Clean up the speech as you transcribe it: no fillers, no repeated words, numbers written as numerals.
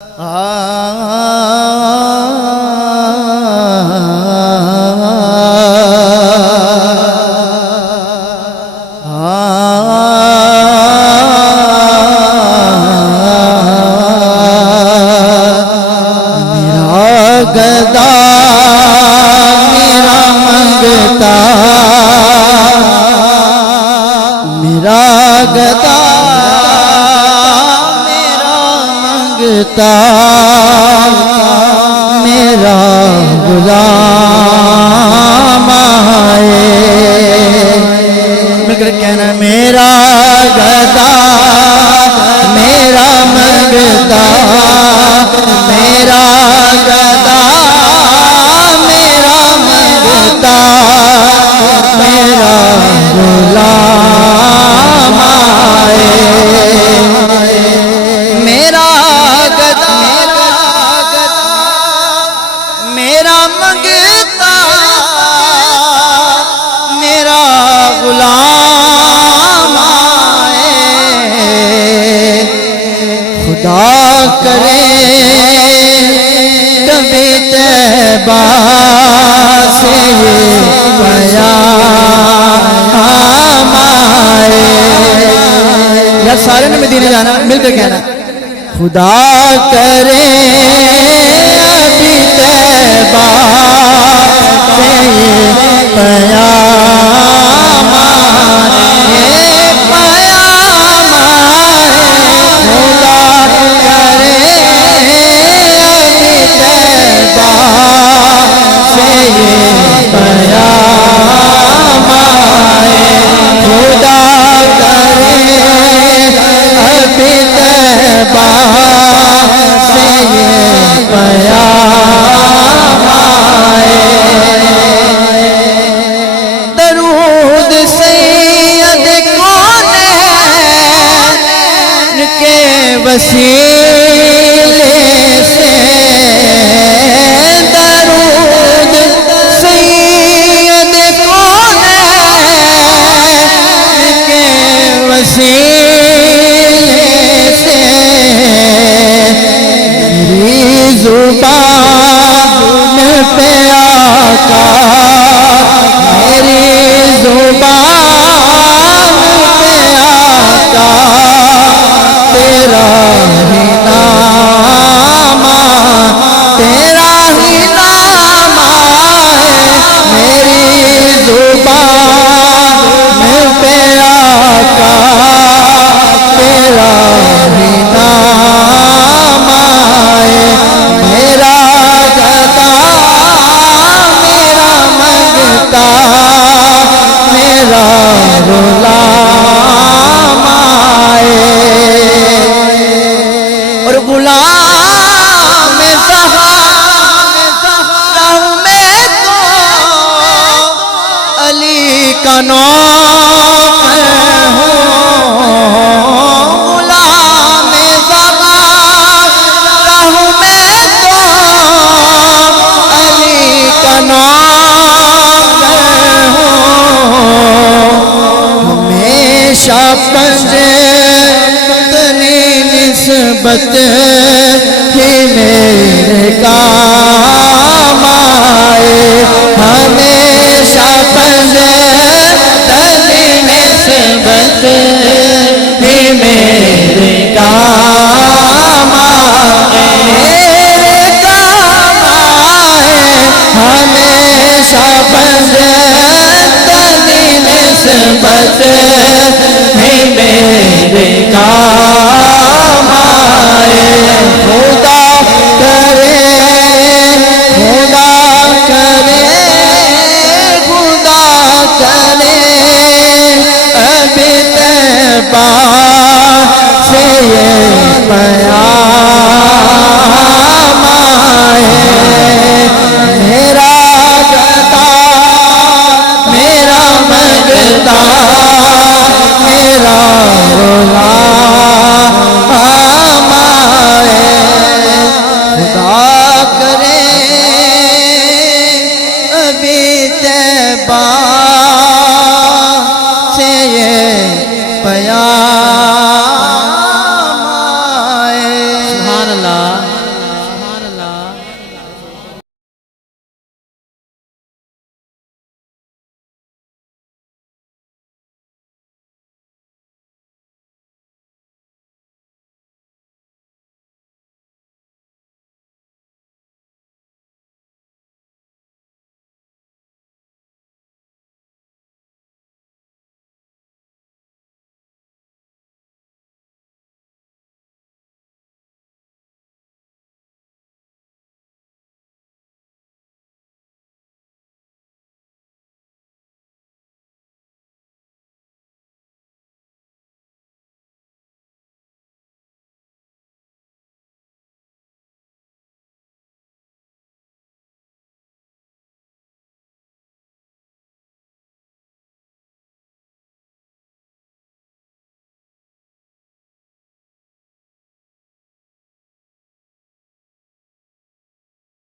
گدا میرا منگتا، میرا گدا میرا منگتا، میرا غلام آئے، مل کر کہنا میرا گدا میرا منگتا، میرا گدا میرا منگتا، میرا غلام آئے، میرا گدا میرا منگتا، میرا غلام آئے، خدا کرے کبھی طیبہ سے پیام آئے، یا سارے نے مدینے جانا مل کر کہنا خدا کرے ابھی طیبہ سے پیام آئے، پیام آئے، خدا کرے ابھی طیبہ سے پیام آئے، خدا کرے ابھی طیبہ سے پیام آئے، درود سید کونین کے وسیلے سے، درود سید کونین کے وسیلے سے، میری زبان پہ آقا، میری زبان پہ آقا، تیرا ہی نام، تیرا ہی نام آئے، میری زبان پہ آقا، تیرا ہی نام آئے، میرا گدا میرا منگتا، میرا غلام آئے، اور غلام زہرا میں تو علی کا نوکر ہوں، غلام زہرا میں تو علی کا نوکر ہوں، ہمیشہ پنجے تنی نسبت ہی میں